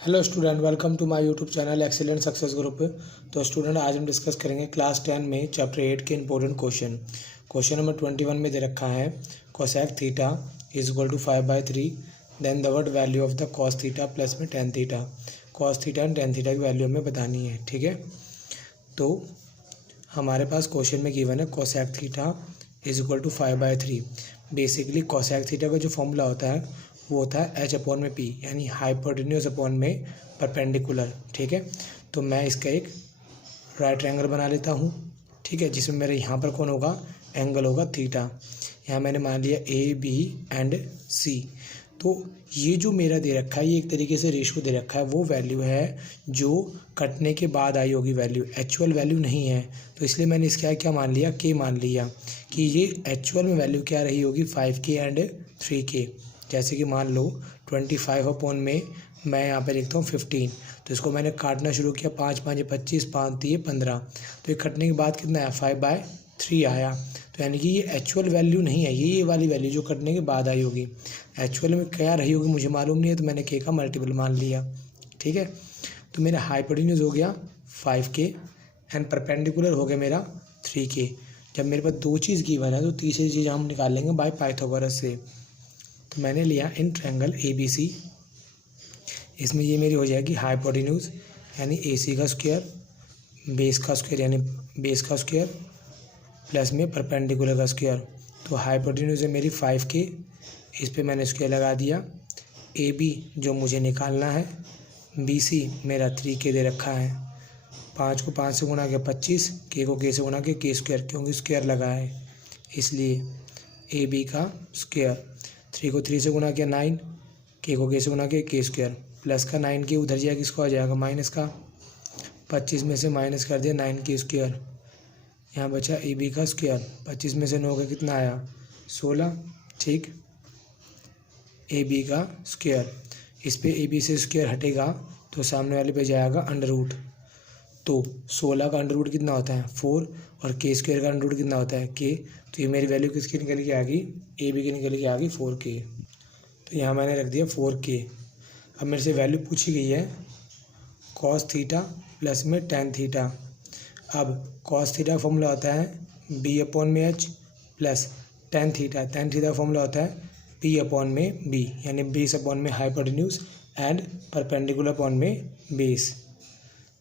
Hello student, welcome to my YouTube channel excellent success group. तो student, आज हम discuss करेंगे क्लास 10 में चैप्टर 8 के इंपॉर्टेंट क्वेश्चन नंबर 21 में दे रखा है cosec theta is equal to 5/3, then the what value of the cos theta plus में tan theta. Cos theta and tan theta की वैल्यू हमें बतानी है। ठीक है, तो हमारे पास क्वेश्चन में गिवन है cosec theta is equal to 5/3। Basically cosec theta का जो फॉर्मूला होता है वो होता है एच अपॉन में पी, यानी हाइपोटेन्यूज अपॉन में परपेंडिकुलर। ठीक है, तो मैं इसका एक राइट एंगल बना लेता हूँ। ठीक है, जिसमें मेरे यहाँ पर कौन होगा, एंगल होगा थीटा। यहाँ मैंने मान लिया ए बी एंड सी। तो ये जो मेरा दे रखा है, ये एक तरीके से रेशो दे रखा है, वो वैल्यू है जो कटने के बाद आई होगी वैल्यू, एक्चुअल वैल्यू नहीं है। तो इसलिए मैंने इसका क्या मान लिया, के मान लिया कि ये एक्चुअल में वैल्यू क्या रही होगी, 5K एंड 3K। जैसे कि मान लो 25 अपॉन में मैं यहाँ पे लिखता हूँ 15, तो इसको मैंने काटना शुरू किया, 5 5 25, 5 3 15, तो ये कटने के बाद कितना आया, 5/3 आया। तो यानी कि ये एक्चुअल वैल्यू नहीं है, ये वाली वैल्यू जो कटने के बाद आई होगी। एक्चुअल में क्या रही होगी मुझे मालूम नहीं है, तो मैंने के का मल्टीपल मान लिया। ठीक है, तो मेरा हाइपोटेन्यूज हो गया 5K एंड परपेंडिकुलर हो गया मेरा 3K। जब मेरे पास दो चीज़ गिवन है तो तीसरी चीज़ हम निकाल लेंगे बाय पाइथागोरस से। तो मैंने लिया इन ट्रायंगल ABC, इसमें ये मेरी हो जाएगी हाइपोटेन्यूज यानी AC का स्क्वायर, बेस का स्क्वायर यानी बेस का स्क्वायर प्लस में परपेंडिकुलर का स्क्वायर। तो हाइपोटेन्यूज है मेरी 5K, इस पे मैंने स्क्वायर लगा दिया। AB जो मुझे निकालना है, BC मेरा 3K दे रखा है। 5 को 5 से गुणा किया 25, K को K से गुणा किया K स्क्वायर, क्योंकि स्क्वायर लगा है इसलिए AB का स्क्वायर। 3 को 3 से गुणा किया 9, K को K से गुणा किया K स्क्वायर, प्लस का 9K उधर जाएगा, किसको आ जाएगा माइनस का, 25 में से माइनस कर दिया 9K स्क्वायर, यहाँ बचा AB का स्क्वायर। 25 में से 9 का कितना आया, 16। ठीक, AB का स्क्वायर, इस पे AB से स्क्वायर हटेगा तो सामने वाले पे जाएगा अंडर रूट। तो 16 का अंडर रूट कितना होता है, 4, और K स्क्वायर का अंडर रूट कितना होता है, K। तो ये मेरी वैल्यू किसकी निकल के आ गई, AB की निकल के आ गई 4K। तो यहाँ मैंने रख दिया 4K। अब मेरे से वैल्यू पूछी गई है कॉस थीटा प्लस में टेन थीटा। अब कॉस थीटा का फॉर्मूला होता है B अपॉन में H प्लस टेन थीटा का फॉर्मूला होता है P अपॉन में B, यानी बेस अपॉन में हाइपोटेन्यूज एंड परपेंडिकुलर अपॉन में बेस।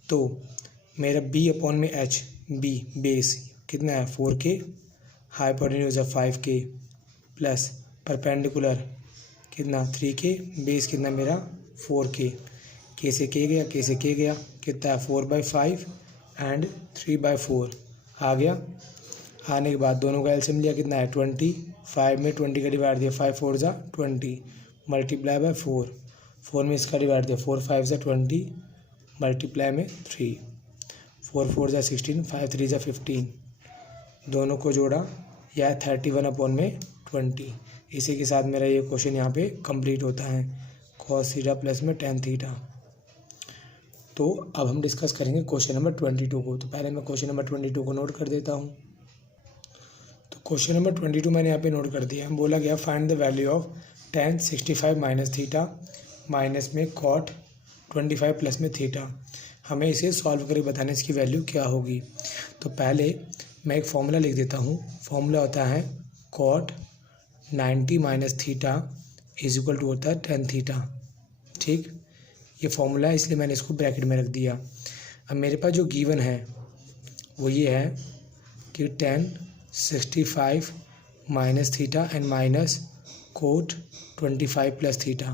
तो मेरा B अपॉन में H, B बेस कितना है 4K, हाइपोटेन्यूज है 5K प्लस परपेंडिकुलर कितना 3K, बेस कितना मेरा 4K। K से K गया, K से K गया, कितना है 4/5 एंड 3/4 आ गया। आने के बाद दोनों का एलसीएम लिया, कितना है 20, 5 में 20 का डिवाइड दिया, 5 4 जा 20 मल्टीप्लाई बाय 4, 4 में इसका डिवाइड दिया, 4 5 जा 20 मल्टीप्लाई में 3, 4 4 जा 16, 5 3 जा 15, दोनों को जोड़ा, यह 31 अपॉन में 20। इसी के साथ मेरा ये क्वेश्चन यहाँ पे कंप्लीट होता है, कॉस थीटा प्लस में टेन थीटा। तो अब हम डिस्कस करेंगे क्वेश्चन नंबर 22 को। तो पहले मैं क्वेश्चन नंबर 22 को नोट कर देता हूँ। तो क्वेश्चन नंबर 22 मैंने यहाँ पे नोट कर दिया। बोला गया find the value of tan 65 minus theta minus में कॉट 25 प्लस में थीटा। हमें इसे सॉल्व करके बताना इसकी वैल्यू क्या होगी। तो पहले मैं एक फॉर्मूला लिख देता हूँ। फॉर्मूला होता है cot 90 minus theta is equal to होता है टेन थीटा। ठीक, ये फॉर्मूला है इसलिए मैंने इसको ब्रैकेट में रख दिया। अब मेरे पास जो गिवन है वो ये है कि tan 65 minus theta and minus cot 25 plus theta.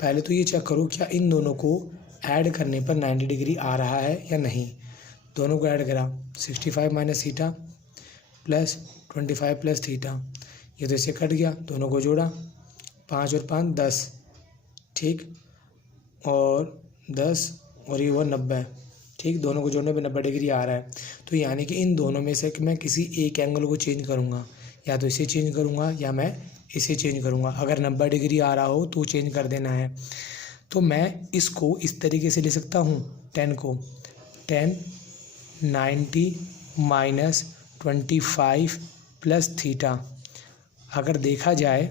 पहले तो ये चेक करो क्या इन दोनों को ऐड करने पर 90 डिग्री आ रहा है या नहीं। दोनों को ऐड करा, 65 minus theta plus 25 plus theta, ये तो इससे कट गया, दोनों को जोड़ा, 5 और 5 10, ठीक, और 10 और ये हुआ 90। ठीक, दोनों को जोड़ने पे 90 डिग्री आ रहा है। तो यानी कि इन दोनों में से कि मैं किसी एक एंगल को चेंज करूँगा, या तो इसे चेंज करूँगा या मैं इसे चेंज करूँगा। अगर 90 डिग्री आ रहा हो तो चेंज कर देना है। तो मैं इसको इस तरीके से ले सकता हूँ, 10 को, tan 90 माइनस 25 प्लस थीटा। अगर देखा जाए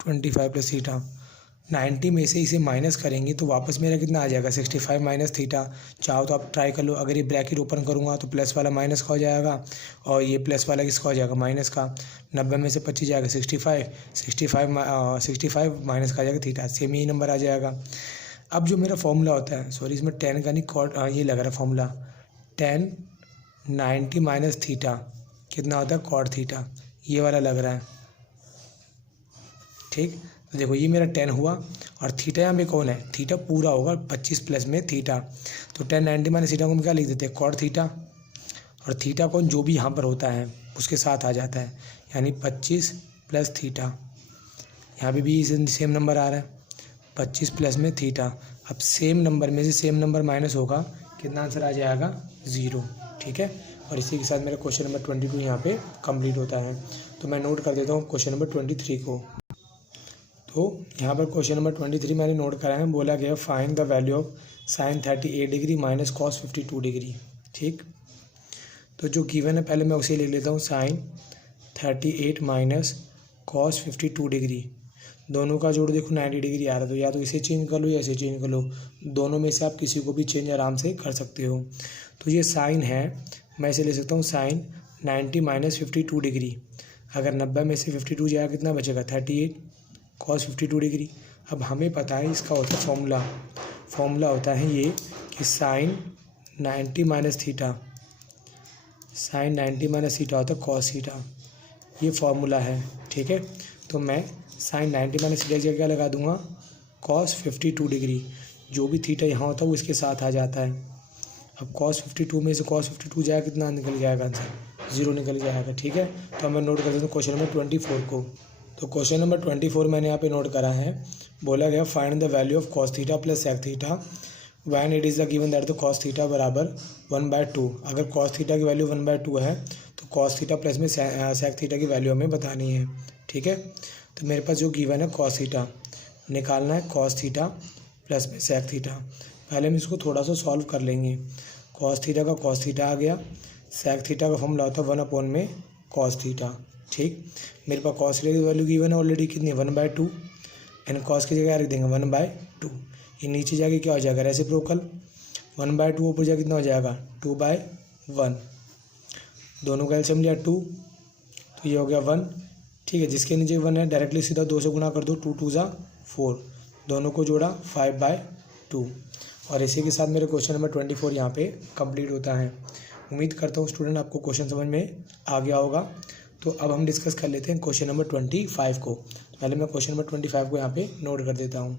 25 प्लस थीटा 90 में से इसे माइनस करेंगे तो वापस मेरा कितना आ जाएगा 65 माइनस थीटा। चाहो तो आप ट्राई कर लो, अगर ये ब्रैकेट ओपन करूँगा तो प्लस वाला माइनस का हो जाएगा और ये प्लस वाला किसका हो जाएगा माइनस का। 90 में से 25 जाएगा 65 माइनस का आ जाएगा थीटा, सेम यही नंबर आ जाएगा। अब जो मेरा फॉर्मूला होता है, सॉरी इसमें 10 का नहीं कॉट ये लग रहा है फॉर्मूला, 10 90 माइनस थीटा कितना होता है कॉट थीटा, ये वाला लग रहा है। ठीक, तो देखो ये मेरा 10 हुआ और थीटा यहाँ पे कौन है, थीटा पूरा होगा 25 प्लस में थीटा, तो 10 90 माइनस थीटा को हम क्या लिख देते हैं कॉट थीटा, और थीटा कौन जो भी यहाँ पर होता है उसके साथ आ जाता है, यानी 25 प्लस थीटा। यहाँ पे भी सेम नंबर आ रहा है 25 प्लस में थीटा। अब सेम नंबर में से सेम नंबर माइनस होगा, कितना आंसर आ जाएगा 0। ठीक है, और इसी के साथ मेरा क्वेश्चन नंबर 22 यहाँ पे कंप्लीट होता है। तो मैं नोट कर देता हूँ क्वेश्चन नंबर 23 को। तो यहाँ पर क्वेश्चन नंबर 23 मैंने नोट करा है, बोला गया find the value of sine 38 degree minus cos 52 degree. ठीक, तो जो गिवन है पहले मैं उसे ले लेता हूँ, साइन 38 माइनस कॉस 52 डिग्री, दोनों का जोड़ देखो 90 डिग्री आ रहा है, तो या तो इसे चेंज कर लो या इसे चेंज कर लो, दोनों में से आप किसी को भी चेंज आराम से कर सकते हो। तो ये साइन है, मैं इसे ले सकता हूँ साइन 90 माइनस 52 डिग्री, अगर 90 में से 52 जाएगा कितना बचेगा 38 कॉस 52 डिग्री। अब हमें पता है इसका होता है फॉर्मूला होता है ये कि sine 90 minus theta, sine 90 minus theta होता है कॉस थीटा, ये फॉर्मूला है। ठीक है, तो मैं साइन 90 माइनस थीटा की जगह क्या लगा दूंगा कॉस 52 डिग्री, जो भी थीटा यहाँ होता है वो इसके साथ आ जाता है। अब कॉस 52 में से कॉस 52 जाएगा कितना निकल जाएगा आंसर 0 निकल जाएगा। ठीक है, तो मैं नोट कर देता हूँ क्वेश्चन नंबर 24 को। तो क्वेश्चन नंबर 24 मैंने यहाँ पे नोट करा है, बोला गया find the value of cos theta plus sec theta when it is the given that the cos theta बराबर 1/2। अगर कॉस थीटा की वैल्यू 1/2 है तो कॉस थीटा प्लस में सेक थीटा की वैल्यू हमें बतानी है। ठीक है, तो मेरे पास जो गिवन है कॉस थीटा निकालना है, कॉस थीटा प्लस में सेक थीटा। पहले हम इसको थोड़ा सा सॉल्व कर लेंगे। कॉस थीटा का कॉस थीटा आ गया, सेक थीटा का फॉर्मूला होता है 1 में कॉस थीटा। ठीक, मेरे पास कॉस थीटा की वैल्यू गिवन है ऑलरेडी कितनी 1/2, एंड कॉस की जगह रख देंगे 1/2। ये नीचे जाके क्या हो जाएगा रेसिप्रोकल, 1/2 ऊपर जाके कितना हो जाएगा 2/1, दोनों का एलसीएम लिया 2, तो ये हो गया 1। ठीक है, जिसके नीचे 1 है डायरेक्टली सीधा 2 से गुना कर दो, 2 2 = 4, दोनों को जोड़ा 5/2। और इसी के साथ मेरे क्वेश्चन नंबर 24 यहाँ पे कंप्लीट होता है। उम्मीद करता हूँ स्टूडेंट आपको क्वेश्चन समझ में आ गया होगा। तो अब हम डिस्कस कर लेते हैं क्वेश्चन नंबर 25 को। पहले मैं क्वेश्चन नंबर 25 को यहाँ पे नोट कर देता हूँ।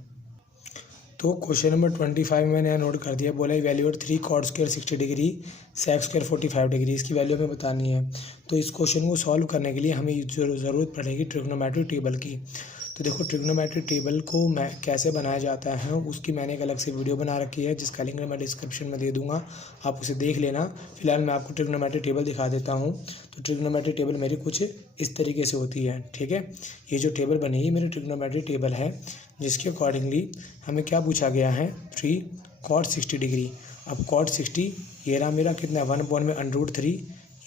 तो क्वेश्चन नंबर 25 मैंने यहाँ नोट कर दिया, बोला evaluate 3 cot square 60 degree sec square 45 degree, इसकी वैल्यू हमें बतानी है। तो इस क्वेश्चन को सॉल्व करने के लिए हमें ज़रूरत पड़ेगी ट्रिग्नोमेट्रिक टेबल की। तो देखो ट्रिग्नोमेट्रिक टेबल को मैं कैसे बनाया जाता है उसकी मैंने एक अलग से वीडियो बना रखी है, जिसका लिंक मैं डिस्क्रिप्शन में दे दूंगा, आप उसे देख लेना। फिलहाल मैं आपको ट्रिग्नोमेट्रिक टेबल दिखा देता हूँ। तो ट्रिग्नोमेट्रिक टेबल मेरी कुछ इस तरीके से होती है। ठीक है, ये जो टेबल बनी है मेरी ट्रिग्नोमेट्रिक टेबल है, जिसके अकॉर्डिंगली हमें क्या पूछा गया है 3 कॉट 60 डिग्री। अब कॉट 60 ये रहा मेरा कितना 1 में √3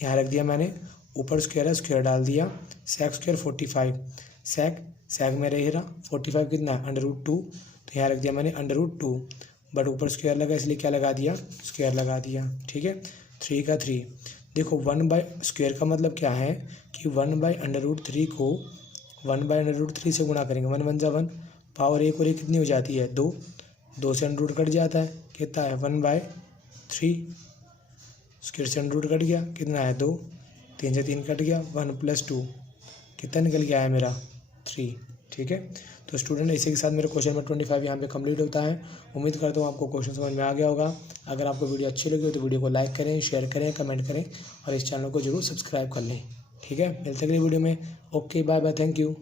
यहाँ रख दिया मैंने, ऊपर स्क्वायर है स्क्वायर डाल दिया, सेक स्क्वायर 45, सेक में रह रहा 45 कितना है √2, तो यहाँ रख दिया मैंने √2, बट ऊपर स्क्वायर लगा इसलिए क्या लगा दिया स्क्वायर लगा दिया। ठीक है, 3 का 3, देखो 1/स्क्वायर का मतलब क्या है कि 1/√3 को 1/√3 से गुणा करेंगे, 1 1 = 1, पावर 1 और 1 कितनी हो जाती है 2, 2 से √ कट जाता है, कितना है 1/3, स्क्वायर से √ कट गया कितना है 2, 3 से 3 कट गया, 1 + 2 कितना निकल गया है मेरा 3। ठीक है, तो स्टूडेंट इसी के साथ मेरा क्वेश्चन नंबर 25 यहाँ पे कंप्लीट होता है। उम्मीद करता हूँ आपको क्वेश्चन समझ में आ गया होगा। अगर आपको वीडियो अच्छी लगी हो तो वीडियो को लाइक करें, शेयर करें, कमेंट करें और इस चैनल को जरूर सब्सक्राइब कर लें। ठीक है, मिलते अगली वीडियो में। Okay, bye bye, thank you.